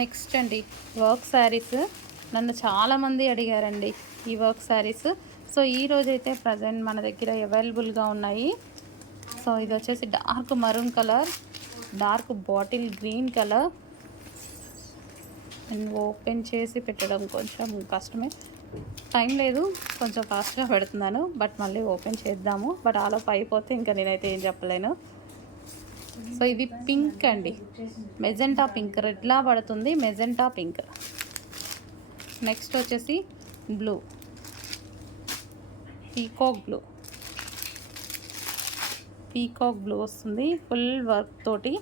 Next అండి work saris. నన్ను చాలామంది అడిగారండి ఈ వర్క్ శారీస్. సో ఈరోజైతే ప్రజెంట్ మన దగ్గర అవైలబుల్గా ఉన్నాయి. సో ఇది వచ్చేసి dark maroon colour, dark bottle green colour. And open చేసి పెట్టడం కొంచెం కష్టమే, టైం లేదు, కొంచెం ఫాస్ట్గా పెడుతున్నాను. బట్ మళ్ళీ ఓపెన్ చేద్దాము. బట్ ఆలోపు అయిపోతే ఇంకా నేనైతే ఏం చెప్పలేను. సో ఇది పింక్ అండి, మెజెంటా పింక్, రెడ్లా పడుతుంది, మెజెంటా పింక్. నెక్స్ట్ వచ్చేసి blue, peacock blue. Peacock blue వస్తుంది ఫుల్ వర్క్ తోటి.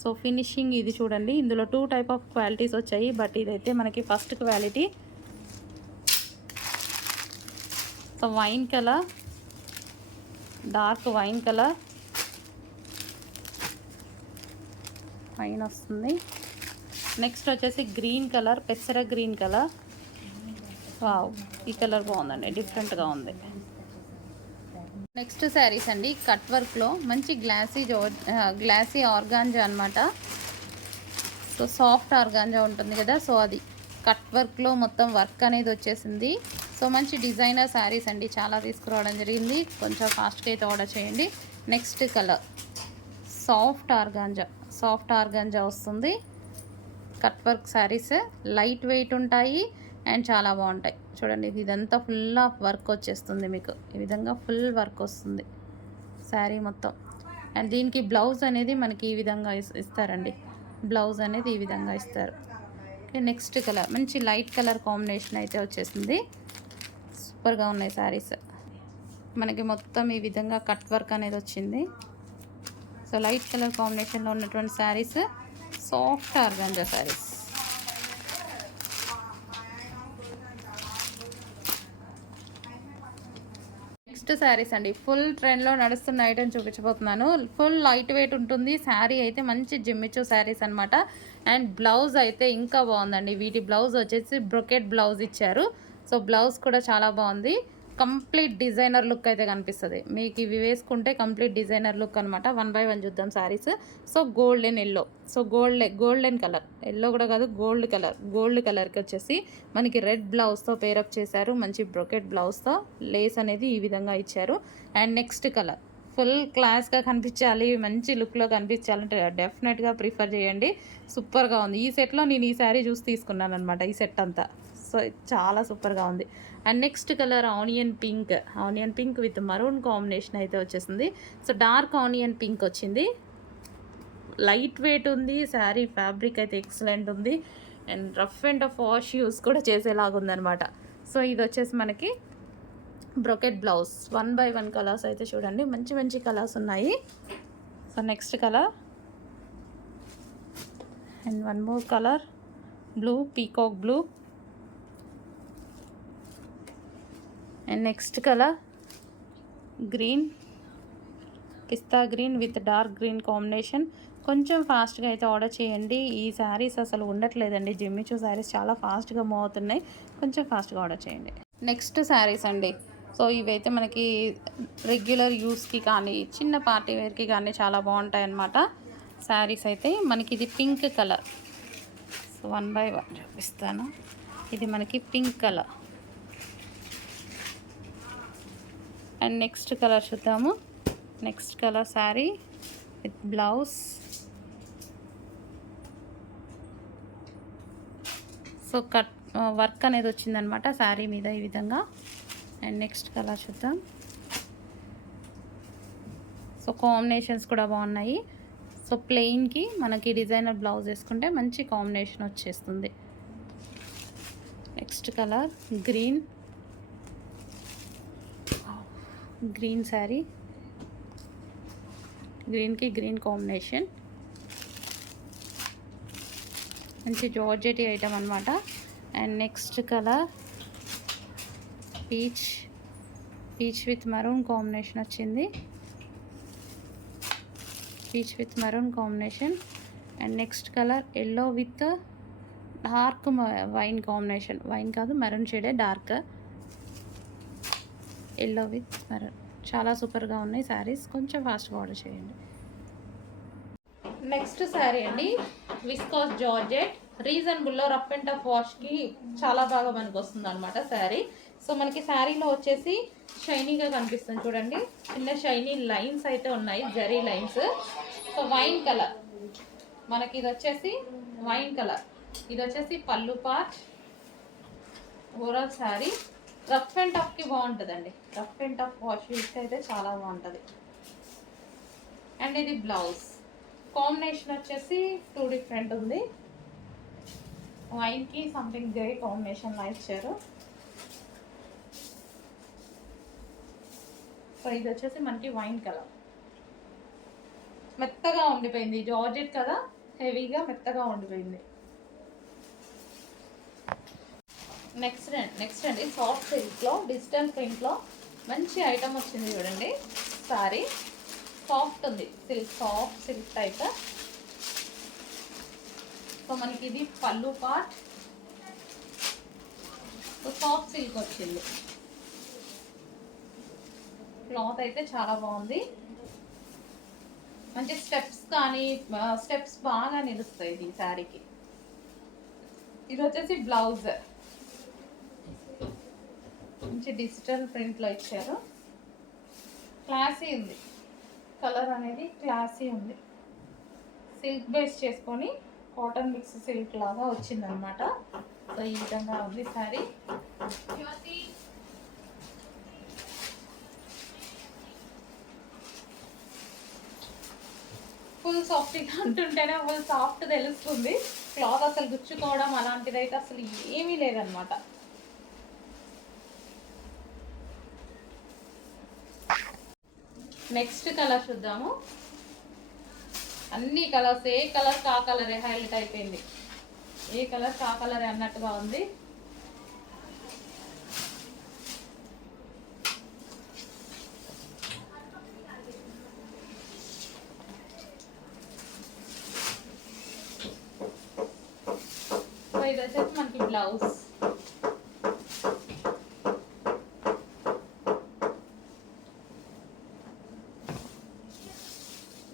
సో ఫినిషింగ్ ఇది చూడండి. ఇందులో 2 టైప్ ఆఫ్ క్వాలిటీస్ వచ్చాయి, బట్ ఇదైతే మనకి first quality. So wine colour, dark wine colour పైన వస్తుంది. నెక్స్ట్ వచ్చేసి గ్రీన్ కలర్, పెసర గ్రీన్ కలర్. వావ్, ఈ కలర్ బాగుందండి, డిఫరెంట్గా ఉంది. నెక్స్ట్ శారీస్ అండి కట్ వర్క్లో మంచి గ్లాసీ ఆర్గాంజా అనమాట. సో సాఫ్ట్ ఆర్గాంజా ఉంటుంది కదా, సో అది కట్ వర్క్లో మొత్తం వర్క్ అనేది వచ్చేసింది. సో మంచి డిజైనర్ శారీస్ అండి, చాలా తీసుకురావడం జరిగింది. కొంచెం ఫాస్ట్గా అయితే ఆర్డర్ చేయండి. నెక్స్ట్ కలర్ సాఫ్ట్ ఆర్గాంజా వస్తుంది. Cut work saris light weight ఉంటాయి అండ్ చాలా బాగుంటాయి. చూడండి, ఇదంతా ఫుల్ ఆఫ్ వర్క్ వచ్చేస్తుంది మీకు. ఈ విధంగా ఫుల్ వర్క్ వస్తుంది శారీ మొత్తం. అండ్ దీనికి బ్లౌజ్ అనేది మనకి ఈ విధంగా ఇస్తారండి. బ్లౌజ్ అనేది ఈ విధంగా ఇస్తారు. ఓకే, నెక్స్ట్ కలర్ మంచి లైట్ కలర్ కాంబినేషన్ అయితే వచ్చేసింది. సూపర్గా ఉన్నాయి శారీస్. మనకి మొత్తం ఈ విధంగా కట్ వర్క్ అనేది వచ్చింది. సో లైట్ కలర్ కాంబినేషన్లో ఉన్నటువంటి saris soft organza saris. Next saris అండి ఫుల్ ట్రెండ్లో నడుస్తున్న ఐటమ్ చూపించబోతున్నాను. ఫుల్ లైట్ వెయిట్ ఉంటుంది శారీ అయితే, మంచి జిమ్మిచూ శారీస్ అనమాట. అండ్ బ్లౌజ్ అయితే ఇంకా బాగుందండి. వీటి బ్లౌజ్ వచ్చేసి బ్రొకెట్ బ్లౌజ్ ఇచ్చారు. సో బ్లౌజ్ కూడా చాలా బాగుంది. కంప్లీట్ డిజైనర్ లుక్ అయితే కనిపిస్తుంది మీకు. ఇవి వేసుకుంటే కంప్లీట్ డిజైనర్ లుక్ అనమాట. 1 by 1 చూద్దాం saris. So golden yellow, so golden colour, yellow కూడా కాదు, గోల్డ్ కలర్కి వచ్చేసి మనకి రెడ్ బ్లౌజ్తో పేరప్ చేశారు. మంచి బ్రొకెట్ బ్లౌజ్తో లేస్ అనేది ఈ విధంగా ఇచ్చారు. అండ్ నెక్స్ట్ కలర్ ఫుల్ క్లాస్గా కనిపించాలి, మంచి లుక్లో కనిపించాలంటే డెఫినెట్గా ప్రిఫర్ చేయండి. సూపర్గా ఉంది. ఈ సెట్లో నేను ఈ శారీ చూసి తీసుకున్నాను అనమాట, ఈ సెట్ అంతా. సో చాలా సూపర్గా ఉంది. And next colour onion pink with maroon combination అయితే వచ్చేసింది. సో డార్క్ ఆనియన్ పింక్ వచ్చింది. లైట్ వెయిట్ ఉంది శారీ, ఫ్యాబ్రిక్ అయితే ఎక్సలెంట్ ఉంది. And rough and wash use కూడా చేసేలాగా ఉందనమాట. సో ఇది వచ్చేసి మనకి బ్రొకెట్ బ్లౌజ్. 1 by 1 కలర్స్ అయితే చూడండి, మంచి మంచి కలర్స్ ఉన్నాయి. So next colour and 1 more colour blue, peacock blue. And next colour green, pista green with dark green combination. కొంచెం ఫాస్ట్గా అయితే ఆర్డర్ చేయండి. ఈ శారీస్ అసలు ఉండట్లేదండి, జిమ్మిచూ శారీస్ చాలా ఫాస్ట్గా మూవ్ అవుతున్నాయి. కొంచెం ఫాస్ట్గా ఆర్డర్ చేయండి. నెక్స్ట్ శారీస్ అండి. సో ఇవైతే మనకి రెగ్యులర్ యూస్కి కానీ చిన్న పార్టీ వేర్కి కానీ చాలా బాగుంటాయి అన్నమాట. శారీస్ అయితే మనకి ఇది పింక్ కలర్. సో 1 by 1 చూపిస్తాను. ఇది మనకి pink colour. And next colour చూద్దాము. Next colour sari with blouse. So cut work అనేది వచ్చిందనమాట శారీ మీద ఈ విధంగా. అండ్ నెక్స్ట్ కలర్ చూద్దాం. సో కాంబినేషన్స్ కూడా బాగున్నాయి. సో ప్లెయిన్కి మనకి డిజైనర్ బ్లౌజ్ వేసుకుంటే మంచి కాంబినేషన్ వచ్చేస్తుంది. నెక్స్ట్ కలర్ గ్రీన్ శారీ, గ్రీన్కి గ్రీన్ కాంబినేషన్. మంచి జార్జెట్ ఐటమ్ అనమాట. And next colour peach with maroon combination వచ్చింది. Peach with maroon combination. And next colour yellow with dark wine combination. Wine కాదు, maroon షేడే, dark yellow with maroon. చాలా సూపర్గా ఉన్నాయి శారీస్. కొంచెం ఫాస్ట్గా ఆర్డర్ చేయండి. నెక్స్ట్ శారీ అండి విస్కాస్ జార్జెట్. రీజనబుల్లో రఫ్ అండ్ టఫ్ వాష్కి చాలా బాగా మనకు వస్తుంది అనమాట శారీ. సో మనకి శారీలో వచ్చేసి షైనీగా కనిపిస్తుంది చూడండి, చిన్న షైనీ లైన్స్ అయితే ఉన్నాయి, zari lines. So wine colour మనకి ఇది వచ్చేసి వైన్ కలర్, ఇది వచ్చేసి pallu part. Overall sari rough and టఫ్కి బాగుంటుందండి, రఫ్ అండ్ టఫ్ వాష్ యూస్కి అయితే చాలా బాగుంటుంది. అండ్ ఇది బ్లౌజ్ కాంబినేషన్ వచ్చేసి 2 డిఫరెంట్ ఉంది. వైన్కి సంథింగ్ గ్రే కాంబినేషన్లో ఇచ్చారు. సో ఇది వచ్చేసి మనకి వైన్ కలర్, మెత్తగా ఉండిపోయింది, జార్జెట్ కదా, హెవీగా మెత్తగా ఉండిపోయింది. నెక్స్ట్ అండి సాఫ్ట్ సిల్క్లో డిజిటల్ ప్రింట్లో మంచి ఐటమ్ వచ్చింది చూడండి. సారీ సాఫ్ట్ ఉంది, silk soft silk type. So మనకి ఇది పళ్ళు పార్ట్, సో సాఫ్ట్ సిల్క్ వచ్చింది. క్లాత్ అయితే చాలా బాగుంది, మంచి స్టెప్స్ కానీ స్టెప్స్ బాగా నిలుస్తాయి ఈ శారీకి. ఇది వచ్చేసి బ్లౌజ్ మంచి డిజిటల్ ప్రింట్లో ఇచ్చారు, క్లాసీ ఉంది, కలర్ అనేది క్లాసీ ఉంది. సిల్క్ బేస్ చేసుకొని కాటన్ మిక్స్ సిల్క్ లాగా వచ్చిందనమాట. సో ఈ విధంగా ఉంది శారీ. ఫుల్ సాఫ్ట్గా అంటుంటేనే ఫుల్ సాఫ్ట్ తెలుస్తుంది, క్లాత్ అసలు గుచ్చుకోవడం అలాంటిది అయితే అసలు ఏమీ లేదనమాట. నెక్స్ట్ కలర్ చూద్దాము. అన్ని కలర్స్, ఏ కలర్ కా కలరే హైలైట్ అయిపోయింది, ఏ కలర్ కా కలరే అన్నట్టుగా ఉంది. ఇది వచ్చేసి మనకి బ్లౌజ్,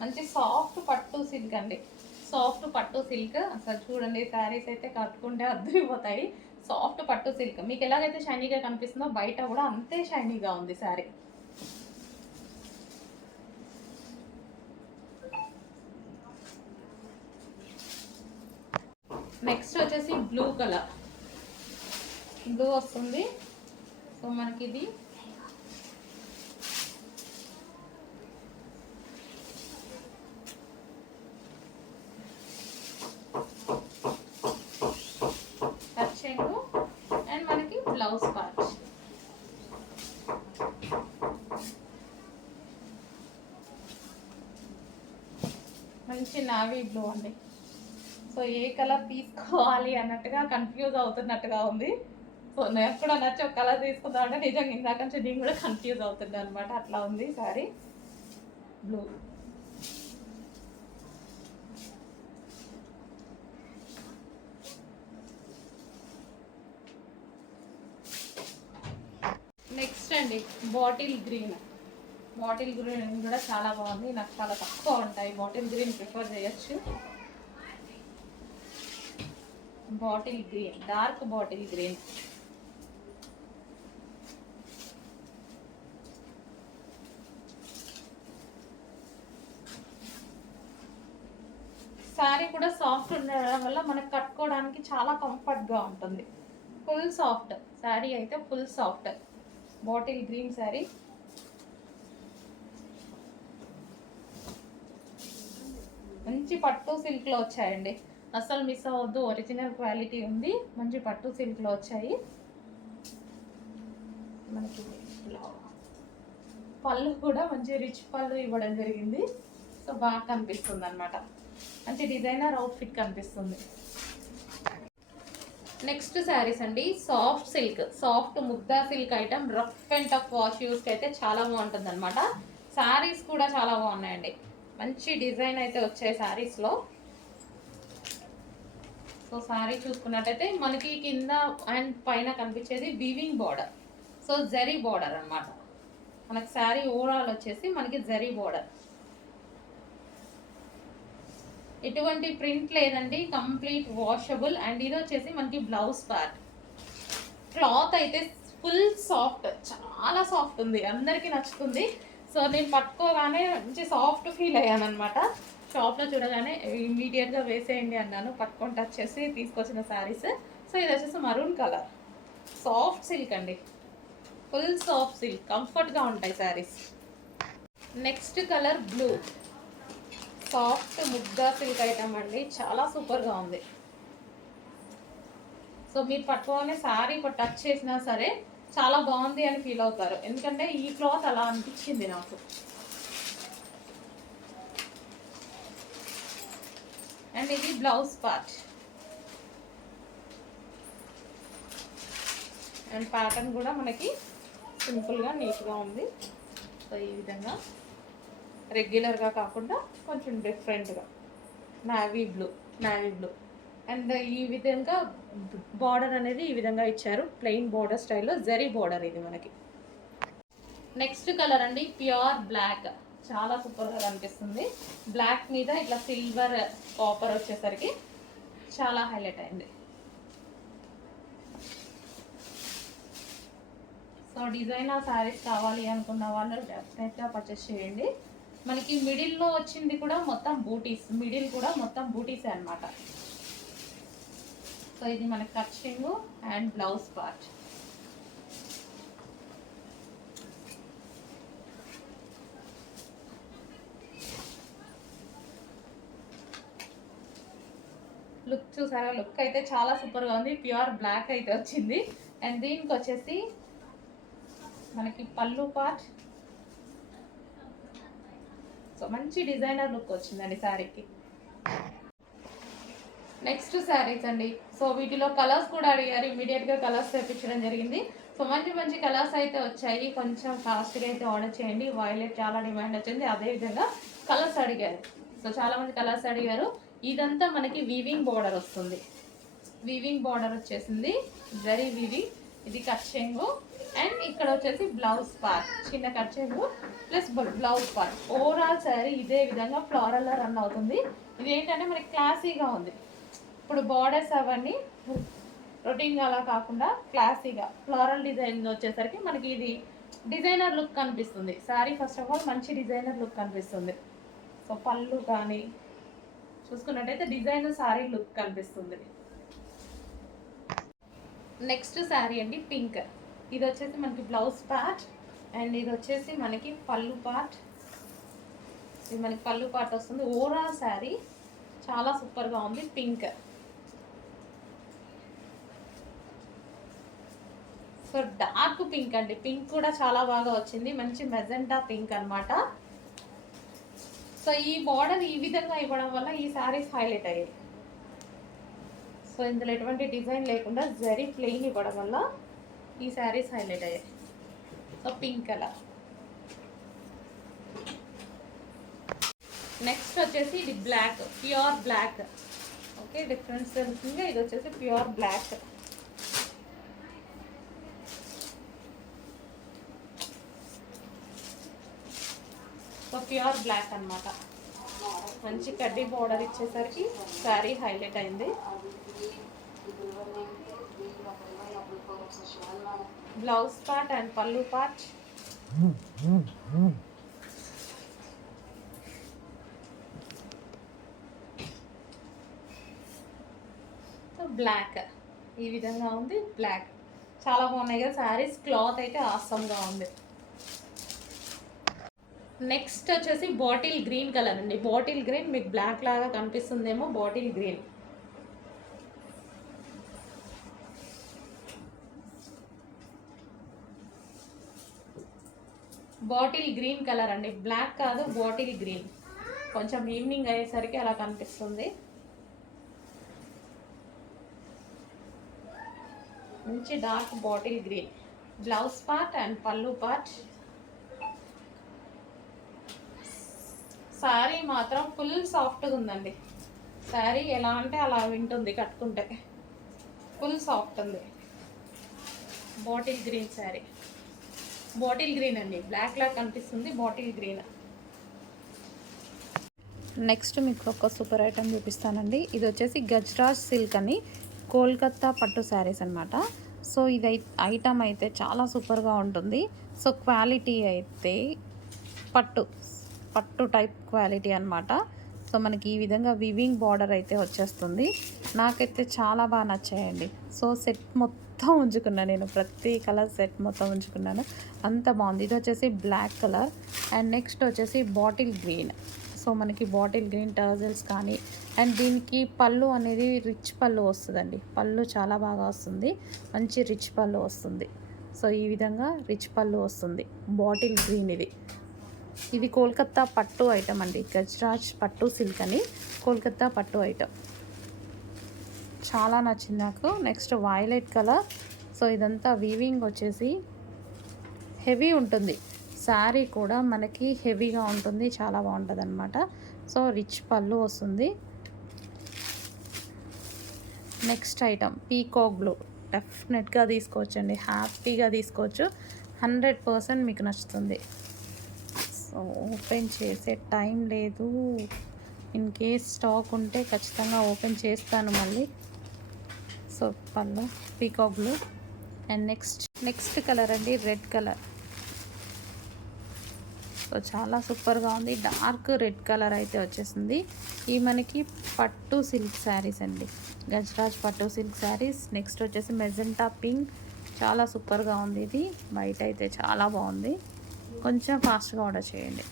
మంచి సాఫ్ట్ పట్టు సిల్క్ అండి, సాఫ్ట్ పట్టు సిల్క్. అసలు చూడండి శారీస్ అయితే కట్టుకుంటే అద్దరిపోతాయి. సాఫ్ట్ పట్టు సిల్క్ మీకు ఎలాగైతే షైనీగా కనిపిస్తుందో బయట కూడా అంతే షైనీగా ఉంది శారీ. నెక్స్ట్ వచ్చేసి బ్లూ కలర్, బ్లూ వస్తుంది. సో మనకి ఇది అండ్ మనకి బ్లౌజ్ పార్ట్. మంచి నావీ బ్లూ అండి. సో ఏ కలర్ తీసుకోవాలి అన్నట్టుగా కన్ఫ్యూజ్ అవుతున్నట్టుగా ఉంది. సో నాకు కూడా నచ్చి ఒక కలర్ తీసుకుందాం అంటే నిజంగా ఇందాక నుంచి నేను కూడా కన్ఫ్యూజ్ అవుతుంది అనమాట, అట్లా ఉంది సారీ. బ్లూ నెక్స్ట్ అండి బాటిల్ గ్రీన్, బాటిల్ గ్రీన్ కూడా చాలా బాగుంది, నాకు చాలా తక్కువ ఉంటాయి, బాటిల్ గ్రీన్ ప్రిఫర్ చేయొచ్చు. Bottle green, dark bottle green. Sari కూడా సాఫ్ట్ ఉండడం వల్ల మనకు కట్టుకోవడానికి చాలా కంఫర్ట్గా ఉంటుంది. ఫుల్ సాఫ్ట్ శారీ అయితే full soft. Bottle green sari, మంచి పట్టు సిల్క్లో వచ్చాయండి, అస్సలు మిస్ అవ్వద్దు, ఒరిజినల్ క్వాలిటీ ఉంది, మంచి పట్టు సిల్క్లో వచ్చాయి. మనకి పళ్ళు కూడా మంచి రిచ్ పళ్ళు ఇవ్వడం జరిగింది. సో బాగా కనిపిస్తుంది అనమాట, మంచి డిజైనర్ అవుట్ఫిట్ కనిపిస్తుంది. నెక్స్ట్ శారీస్ అండి సాఫ్ట్ సిల్క్, సాఫ్ట్ ముద్దా silk item, rough and tough wash యూస్కి అయితే చాలా బాగుంటుంది అనమాట. శారీస్ కూడా చాలా బాగున్నాయండి, మంచి డిజైన్ అయితే వచ్చాయి శారీస్లో. సో శారీ చూసుకున్నట్టయితే మనకి కింద అండ్ పైన కనిపించేది weaving border, so zari border అనమాట. మనకి శారీ ఓవరాల్ వచ్చేసి మనకి జరీ బార్డర్. ఎటువంటి ప్రింట్ లేదండి, కంప్లీట్ వాషబుల్. అండ్ ఇది వచ్చేసి మనకి బ్లౌజ్ పార్ట్. క్లాత్ అయితే ఫుల్ సాఫ్ట్, చాలా సాఫ్ట్ ఉంది, అందరికీ నచ్చుతుంది. సో నేను పట్టుకోగానే మంచి సాఫ్ట్ ఫీల్ అయ్యాను అనమాట. షాప్లో చూడగానే ఇమీడియట్గా వేసేయండి అన్నాను, పట్టుకొని టచ్ చేసి తీసుకొచ్చిన శారీస్. సో ఇది వచ్చేసి మరూన్ కలర్, సాఫ్ట్ సిల్క్ అండి, ఫుల్ సాఫ్ట్ సిల్క్, కంఫర్ట్గా ఉంటాయి saris. Next colour blue, soft ముగ్గా సిల్క్ ఐటమ్ అండి, చాలా సూపర్గా ఉంది. సో మీరు పట్టుకోగానే శారీ ఇప్పుడు టచ్ చేసినా సరే చాలా బాగుంది అని ఫీల్ అవుతారు, ఎందుకంటే ఈ క్లాత్ అలా అనిపించింది నాకు. అండ్ ఇది బ్లౌజ్ పార్ట్. అండ్ ప్యాటర్న్ కూడా మనకి సింపుల్గా నీట్గా ఉంది. సో ఈ విధంగా రెగ్యులర్గా కాకుండా కొంచెం డిఫరెంట్గా నావీ బ్లూ. అండ్ ఈ విధంగా బార్డర్ అనేది ఈ విధంగా ఇచ్చారు, ప్లెయిన్ బార్డర్ స్టైల్లో, జరీ బార్డర్ ఇది మనకి. నెక్స్ట్ కలర్ అండి ప్యూర్ బ్లాక్, చాలా సూపర్గా కనిపిస్తుంది. బ్లాక్ మీద ఇట్లా సిల్వర్ కాపర్ వచ్చేసరికి చాలా హైలైట్ అయింది. సో డిజైనర్ శారీస్ కావాలి అనుకున్న వాళ్ళు డెఫినెట్గా పర్చేస్ చేయండి. మనకి మిడిల్లో వచ్చింది కూడా మొత్తం బూటీస్, మిడిల్ కూడా మొత్తం బూటీసే అనమాట. సో ఇది మనకి కట్చింగ్ అండ్ బ్లౌజ్ పార్ట్. లుక్ చూసారా, లుక్ అయితే చాలా సూపర్గా ఉంది, ప్యూర్ బ్లాక్ అయితే వచ్చింది. అండ్ దీనికి వచ్చేసి మనకి పళ్ళు పార్ట్. సో మంచి డిజైనర్ లుక్ వచ్చిందండి శారీకి. నెక్స్ట్ శారీస్ అండి. సో వీటిలో కలర్స్ కూడా అడిగారు, ఇమీడియట్గా కలర్స్ తెప్పించడం జరిగింది. సో మంచి మంచి కలర్స్ అయితే వచ్చాయి, కొంచెం ఫాస్ట్గా అయితే ఆర్డర్ చేయండి. వైలెట్ చాలా డిమాండ్ వచ్చింది, అదేవిధంగా కలర్స్ అడిగారు. సో చాలామంది కలర్స్ అడిగారు. ఇదంతా మనకి వీవింగ్ బార్డర్ వస్తుంది, వీవింగ్ బార్డర్ వచ్చేసింది, జరీ వీవింగ్. ఇది కట్ చెంగు అండ్ ఇక్కడ వచ్చేసి బ్లౌజ్ పార్ట్, చిన్న కట్ చెంగు plus blouse part. Overall sari ఇదే విధంగా ఫ్లోరల్లో రన్ అవుతుంది. ఇది ఏంటంటే మనకి క్లాసీగా ఉంది. ఇప్పుడు బార్డర్స్ అవన్నీ రొటీన్గా అలా కాకుండా క్లాసీగా ఫ్లోరల్ డిజైన్ వచ్చేసరికి మనకి ఇది డిజైనర్ లుక్ కనిపిస్తుంది. శారీ ఫస్ట్ ఆఫ్ ఆల్ మంచి డిజైనర్ లుక్ కనిపిస్తుంది. సో పళ్ళు కానీ చూసుకున్నట్టయితే డిజైనర్ శారీ లుక్ కనిపిస్తుంది. నెక్స్ట్ శారీ అండి పింక్. ఇది వచ్చేసి మనకి బ్లౌజ్ పార్ట్ అండ్ ఇది వచ్చేసి మనకి పళ్ళు పార్ట్. ఇది మనకి పళ్ళు పార్ట్ వస్తుంది. ఓవరాల్ శారీ చాలా సూపర్గా ఉంది, పింక్. సో డార్క్ పింక్ అండి, పింక్ కూడా చాలా బాగా వచ్చింది, మంచి మెజెంటా పింక్ అనమాట. సో ఈ బార్డర్ ఈ విధంగా ఇవ్వడం వల్ల ఈ శారీస్ హైలైట్ అయ్యాయి. సో ఇందులో ఎటువంటి డిజైన్ లేకుండా జరీ ప్లెయిన్ ఇవ్వడం వల్ల ఈ శారీస్ హైలైట్ అయ్యాయి. So pink colour. నెక్స్ట్ వచ్చేసి ఇది black, pure black. Okay, difference తెలుస్తుంది. ఇది వచ్చేసి pure black. So pure black అనమాట, మంచి కడ్డీ బోర్డర్ ఇచ్చేసరికి శారీ హైలైట్ అయింది. బ్లౌజ్ పార్ట్ అండ్ పళ్ళు పార్ట్. బ్లాక్ ఈ విధంగా ఉంది, బ్లాక్. చాలా బాగున్నాయి కదా శారీస్, క్లాత్ అయితే ఆసమ్గా ఉంది. నెక్స్ట్ వచ్చేసి బాటిల్ గ్రీన్ కలర్ అండి. బాటిల్ గ్రీన్ మీకు బ్లాక్ లాగా కనిపిస్తుందేమో, bottle green. Bottle green colour అండి, బ్లాక్ కాదు, బాటిల్ గ్రీన్. కొంచెం ఈవినింగ్ అయ్యేసరికి అలా కనిపిస్తుంది. మంచి dark bottle green. Blouse part and పళ్ళు పార్ట్. శారీ మాత్రం ఫుల్ సాఫ్ట్గా ఉందండి. శారీ ఎలా అంటే అలా వింటుంది కట్టుకుంటే, ఫుల్ సాఫ్ట్ ఉంది. Bottle green sari, bottle green అండి, బ్లాక్ లా కనిపిస్తుంది, బాటిల్ గ్రీన్. నెక్స్ట్ మీకు ఒక సూపర్ ఐటమ్ చూపిస్తానండి. ఇది వచ్చేసి గజ్రాజ్ సిల్క్ అని కోల్కత్తా పట్టు శారీస్ అనమాట. సో ఇది ఐటమ్ అయితే చాలా సూపర్గా ఉంటుంది. సో క్వాలిటీ అయితే పట్టు పట్టు టైప్ క్వాలిటీ అనమాట. సో మనకి ఈ విధంగా వివింగ్ బార్డర్ అయితే వచ్చేస్తుంది. నాకైతే చాలా బాగా నచ్చాయండి. సో సెట్ మొత్తం ఉంచుకున్నాను నేను, ప్రతి కలర్ సెట్ మొత్తం ఉంచుకున్నాను, అంత బాగుంది. ఇది వచ్చేసి బ్లాక్ కలర్ అండ్ నెక్స్ట్ వచ్చేసి బాటిల్ గ్రీన్. సో మనకి బాటిల్ గ్రీన్ టర్జల్స్ కానీ, అండ్ దీనికి పళ్ళు అనేది రిచ్ పళ్ళు వస్తుందండి. పళ్ళు చాలా బాగా వస్తుంది, మంచి రిచ్ పళ్ళు వస్తుంది. సో ఈ విధంగా రిచ్ పళ్ళు వస్తుంది. బాటిల్ గ్రీన్ ఇది కోల్కత్తా పట్టు ఐటమ్ అండి. గజ్రాజ్ పట్టు సిల్క్ అని కోల్కత్తా పట్టు ఐటమ్ చాలా నచ్చింది నాకు. Next violet colour. సో ఇదంతా వీవింగ్ వచ్చేసి హెవీ ఉంటుంది. శారీ కూడా మనకి హెవీగా ఉంటుంది, చాలా బాగుంటుంది అనమాట. సో రిచ్ పళ్ళు వస్తుంది. Next item peacock blue. డెఫినెట్గా తీసుకోవచ్చండి, హ్యాపీగా తీసుకోవచ్చు. 100% మీకు నచ్చుతుంది. సో ఓపెన్ చేసే టైం లేదు. ఇన్ కేస్ స్టాక్ ఉంటే ఖచ్చితంగా ఓపెన్ చేస్తాను మళ్ళీ. సో పళ్ళు peacock blue and next colour అండి రెడ్ కలర్. సో చాలా సూపర్గా ఉంది. డార్క్ రెడ్ కలర్ అయితే వచ్చేసింది. ఈ మనకి పట్టు సిల్క్ శారీస్ అండి, గజ్రాజ్ పట్టు సిల్క్ శారీస్. నెక్స్ట్ వచ్చేసి మెజెంటా పింక్. చాలా సూపర్గా ఉంది. ఇది బయట అయితే చాలా బాగుంది. కొంచెం ఫాస్ట్గా ఆర్డర్ చేయండి.